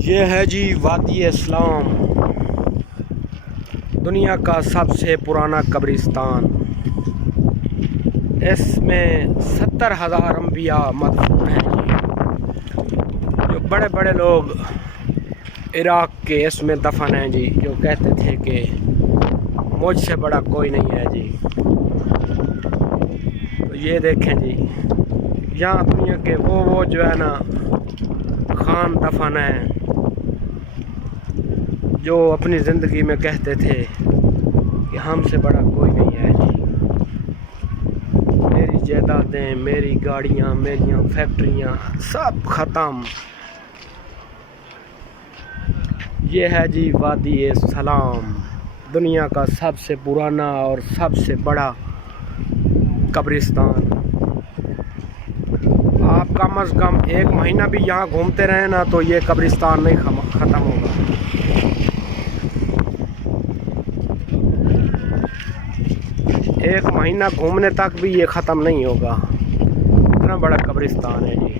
ये है जी वादी इस्लाम, दुनिया का सबसे पुराना कब्रिस्तान। इसमें 70,000 अंबिया मदफून हैं जी। जो बड़े बड़े लोग इराक के इसमें दफन हैं जी, जो कहते थे कि मुझसे बड़ा कोई नहीं है जी। तो ये देखें जी, यहाँ दुनिया के वो जो है ना खान दफन हैं, जो अपनी ज़िंदगी में कहते थे कि हमसे बड़ा कोई नहीं है जी। मेरी जायदादें, मेरी गाड़ियाँ, मेरी फैक्ट्रियाँ सब ख़त्म। ये है जी वादी सलाम, दुनिया का सबसे पुराना और सबसे बड़ा कब्रिस्तान। आप कम अज़ कम 1 महीना भी यहाँ घूमते रहे ना तो ये कब्रिस्तान नहीं ख़त्म होगा। एक महीना घूमने तक भी ये ख़त्म नहीं होगा, इतना बड़ा कब्रिस्तान है जी।